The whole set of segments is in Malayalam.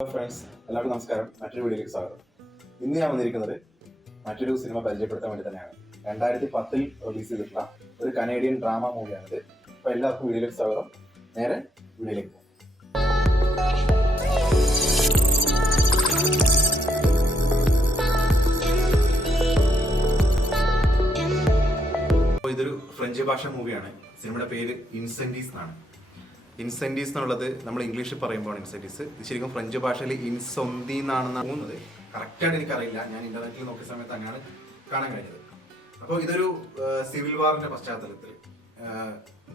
ഹലോ ഫ്രണ്ട്സ്, എല്ലാവർക്കും നമസ്കാരം. മറ്റൊരു വീഡിയോയിലേക്ക് സ്വാഗതം. ഇന്ന് ഞാൻ വന്നിരിക്കുന്നത് മറ്റൊരു സിനിമ പരിചയപ്പെടുത്താൻ വേണ്ടി തന്നെയാണ്. 2010 റിലീസ് ചെയ്തിട്ടുള്ള ഒരു കനേഡിയൻ ഡ്രാമ മൂവിയാണിത്. അപ്പോൾ എല്ലാവർക്കും വീഡിയോയിലേക്ക് സ്വാഗതം. നേരെ വീഡിയോയിലേക്ക് പോകും. ഇതൊരു ഫ്രഞ്ച് ഭാഷ മൂവിയാണ്. സിനിമയുടെ പേര് ഇൻസെന്റീസ് എന്നാണ്. ഇൻസെന്റീസ് എന്നുള്ളത് നമ്മൾ ഇംഗ്ലീഷിൽ പറയുമ്പോൾ ഇൻസെന്റീസ്, ഇത് ശരിക്കും ഫ്രഞ്ച് ഭാഷയിൽ ഇൻസൊന്തി എന്നാണെന്ന് തോന്നുന്നത്. കറക്റ്റായിട്ട് എനിക്കറിയില്ല, ഞാൻ ഇന്റർനെറ്റിൽ നോക്കിയ സമയത്ത് അങ്ങനെയാണ് കാണാൻ കഴിഞ്ഞത്. അപ്പോൾ ഇതൊരു സിവിൽ വാറിന്റെ പശ്ചാത്തലത്തിൽ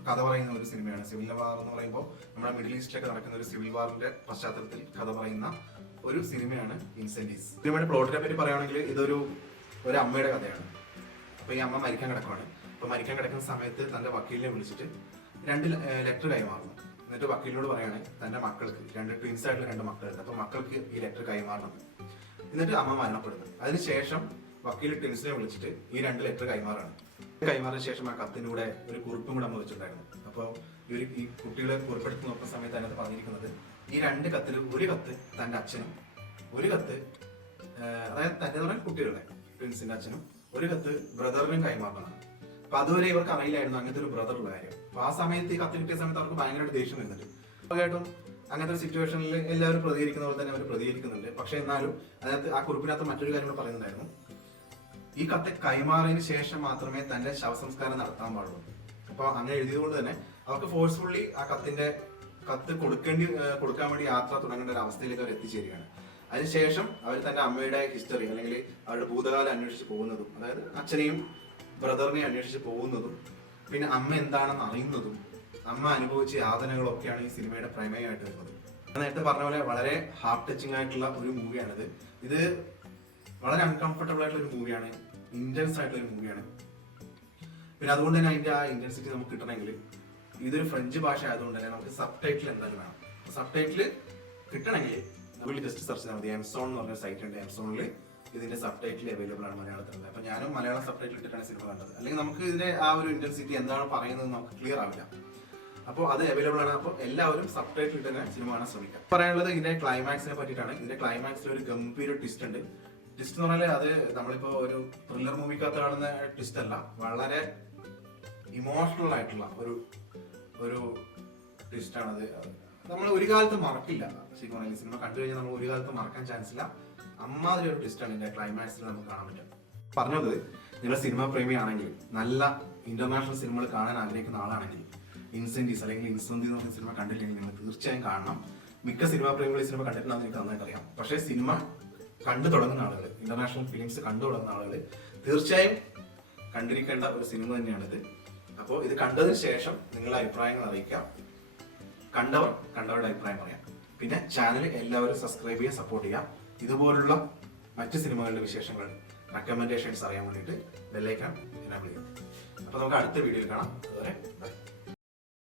കഥ പറയുന്ന ഒരു സിനിമയാണ്. സിവിൽ വാർ എന്ന് പറയുമ്പോൾ നമ്മുടെ മിഡിൽ ഈസ്റ്റിലൊക്കെ നടക്കുന്ന ഒരു സിവിൽ വാറിന്റെ പശ്ചാത്തലത്തിൽ കഥ പറയുന്ന ഒരു സിനിമയാണ് ഇൻസെന്റീസ്. സിനിമയുടെ പ്ലോട്ടിനെ പറ്റി പറയുകയാണെങ്കിൽ ഇതൊരു അമ്മയുടെ കഥയാണ്. അപ്പോൾ ഈ അമ്മ മരിക്കാൻ കിടക്കുകയാണ്. അപ്പോൾ മരിക്കാൻ കിടക്കുന്ന സമയത്ത് തന്റെ വക്കീലിനെ വിളിച്ചിട്ട് 2 ലെറ്റർ കൈമാറുന്നു. എന്നിട്ട് വക്കീലിനോട് പറയാണ് തന്റെ മക്കൾക്ക് 2 ട്വിൻസ് ആയിട്ടുള്ള 2 മക്കളുണ്ട്, അപ്പൊ മക്കൾക്ക് ഈ ലെറ്റർ കൈമാറണം. എന്നിട്ട് അമ്മ മരണപ്പെടുന്നു. അതിനുശേഷം വക്കീൽ ട്വിൻസിനെ വിളിച്ചിട്ട് ഈ 2 ലെറ്റർ കൈമാറാണ്. കൈമാറിയ ശേഷം ആ കത്തിലൂടെ ഒരു കുറിപ്പും കൂടെ അമ്മ വെച്ചിട്ടുണ്ടായിരുന്നു. അപ്പോൾ ഈ കുട്ടികളെ കുറിപ്പെടുത്ത് നോക്കുന്ന സമയത്ത് അതിനകത്ത് പറഞ്ഞിരിക്കുന്നത് ഈ 2 കത്തിൽ ഒരു കത്ത് തന്റെ അച്ഛനും, ഒരു കത്ത് അതായത് തന്റെ കുട്ടികളുടെ ട്വിൻസിന്റെ അച്ഛനും, ഒരു കത്ത് ബ്രദറിനും കൈമാറണം. അപ്പൊ അതുവരെ ഇവർക്ക് അറിയില്ലായിരുന്നു അങ്ങനത്തെ ഒരു ബ്രദർ ഉള്ള കാര്യം. അപ്പൊ ആ സമയത്ത് ഈ കത്ത് കിട്ടിയ സമയത്ത് അവർക്ക് ഭയങ്കരമായിട്ട് ദേഷ്യം വരുന്നുണ്ട്. തീർച്ചയായിട്ടും അങ്ങനത്തെ ഒരു സിറ്റുവേഷനിൽ എല്ലാവരും പ്രതികരിക്കുന്ന പോലെ തന്നെ അവർ പ്രതികരിക്കുന്നുണ്ട്. പക്ഷെ എന്നാലും അതിനകത്ത് ആ കുറിപ്പിനകത്ത് മറ്റൊരു കാര്യം കൂടെ പറയുന്നുണ്ടായിരുന്നു. ഈ കത്ത് കൈമാറിയതിനു ശേഷം മാത്രമേ തന്റെ ശവസംസ്കാരം നടത്താൻ പാടുള്ളൂ. അപ്പൊ അങ്ങനെ എഴുതിയത് കൊണ്ട് തന്നെ അവർക്ക് ഫോഴ്സ്ഫുള്ളി ആ കത്ത് കൊടുക്കാൻ വേണ്ടി യാത്ര തുടങ്ങേണ്ട ഒരു അവസ്ഥയിലേക്ക് അവർ എത്തിച്ചേരുകയാണ്. അതിനുശേഷം അവർ തന്റെ അമ്മയുടെ ഹിസ്റ്ററി അല്ലെങ്കിൽ അവരുടെ ഭൂതകാലം അന്വേഷിച്ച് പോകുന്നതും, അതായത് അച്ഛനെയും ബ്രദറിനെ അന്വേഷിച്ച് പോകുന്നതും, പിന്നെ അമ്മ എന്താണെന്ന് അറിയുന്നതും, അമ്മ അനുഭവിച്ച യാതനകളൊക്കെയാണ് ഈ സിനിമയുടെ പ്രമേയമായിട്ട് വരുന്നത്. നേരത്തെ പറഞ്ഞ പോലെ വളരെ ഹാർട്ട് ടച്ചിങ് ആയിട്ടുള്ള ഒരു മൂവിയാണിത്. ഇത് വളരെ അൺകംഫർട്ടബിൾ ആയിട്ടുള്ള ഒരു മൂവിയാണ്, ഇന്റൻസ് ആയിട്ടുള്ള ഒരു മൂവിയാണ്. പിന്നെ അതുകൊണ്ട് തന്നെ അതിന്റെ ആ ഇന്റൻസിറ്റി നമുക്ക് കിട്ടണമെങ്കിൽ ഇതൊരു ഫ്രഞ്ച് ഭാഷ ആയതുകൊണ്ട് തന്നെ നമുക്ക് സബ് ടൈറ്റിൽ എന്തായാലും വേണം. സബ് ടൈറ്റിൽ കിട്ടണമെങ്കിൽ നമ്മൾ ജസ്റ്റ് സെർച്ച് ചെയ്താൽ മതി. എംസോൺ എന്ന് പറഞ്ഞ സൈറ്റ് ഉണ്ട്. എംസോണിൽ ഇതിന്റെ സബ് ടൈറ്റിൽ അവൈലബിൾ ആണ് മലയാളത്തിൽ. അപ്പൊ ഞാനും മലയാളം സബ് ടൈറ്റിൽ ഇട്ടിട്ടാണ് സിനിമ കണ്ടത്. അല്ലെങ്കിൽ നമുക്ക് ഇതിന്റെ ആ ഒരു ഇന്റൻസിറ്റി എന്താണ് പറയുന്നത് നമുക്ക് ക്ലിയർ ആവില്ല. അപ്പോൾ അത് അവൈലബിൾ ആണ്. അപ്പോൾ എല്ലാവരും സബ് ടൈറ്റിൽ ഇട്ട് തന്നെ സിനിമ കാണാൻ ശ്രമിക്കാം. പറയാനുള്ളത് ഇതിന്റെ ക്ലൈമാക്സിനെ പറ്റിയിട്ടാണ്. ഇതിന്റെ ക്ലൈമാക്സിൽ ഒരു ഗംഭീര ട്വിസ്റ്റ് ഉണ്ട്. ട്വിസ്റ്റ് എന്ന് പറഞ്ഞാൽ അത് നമ്മളിപ്പോ ഒരു ത്രില്ലർ മൂവിക്കകത്ത് കാണുന്ന ട്വിസ്റ്റ് അല്ല, വളരെ ഇമോഷണൽ ആയിട്ടുള്ള ഒരു ട്വിസ്റ്റ് ആണത്. നമ്മൾ ഒരു കാലത്ത് മറക്കില്ല. ശരിക്കും പറഞ്ഞാൽ സിനിമ കണ്ടു കഴിഞ്ഞാൽ നമ്മൾ ഒരു കാലത്ത് മറക്കാൻ ചാൻസ് ഇല്ല. അമ്മാതിരി ഒരു ട്വിസ്റ്റ് ആണ് ഇതിന്റെ ക്ലൈമാക്സിൽ നമുക്ക് കാണാൻ പറ്റും. പറഞ്ഞത് നിങ്ങൾ സിനിമ പ്രേമിയാണെങ്കിൽ, നല്ല ഇന്റർനാഷണൽ സിനിമകൾ കാണാൻ ആഗ്രഹിക്കുന്ന ആളാണെങ്കിൽ ഇൻസെന്റീസ് അല്ലെങ്കിൽ ഇൻസൊന്തി എന്ന് പറഞ്ഞ സിനിമ കണ്ടില്ലെങ്കിൽ നിങ്ങൾ തീർച്ചയായും കാണണം. മിക്ക സിനിമാ പ്രേമികൾ ഈ സിനിമ കണ്ടിട്ടുണ്ടെന്ന് എനിക്ക് നന്നായിട്ട് അറിയാം. പക്ഷേ സിനിമ കണ്ടു തുടങ്ങുന്ന ആളുകൾ, ഇന്റർനാഷണൽ ഫിലിംസ് കണ്ടു തുടങ്ങുന്ന ആളുകൾ തീർച്ചയായും കണ്ടിരിക്കേണ്ട ഒരു സിനിമ തന്നെയാണിത്. അപ്പോൾ ഇത് കണ്ടതിന് ശേഷം നിങ്ങളുടെ അഭിപ്രായങ്ങൾ അറിയിക്കാം. കണ്ടവരുടെ അഭിപ്രായം പറയാം. പിന്നെ ചാനൽ എല്ലാവരും സബ്സ്ക്രൈബ് ചെയ്യാൻ സപ്പോർട്ട് ചെയ്യാം. ഇതുപോലുള്ള മറ്റ് സിനിമകളുടെ വിശേഷങ്ങൾ, റെക്കമെൻഡേഷൻസ് അറിയാൻ വേണ്ടിയിട്ട് ബെല്ലൈക്കൺ എനേബിൾ ചെയ്യാം. അപ്പോൾ നമുക്ക് അടുത്ത വീഡിയോയിൽ കാണാം. അതുവരെ ബൈ.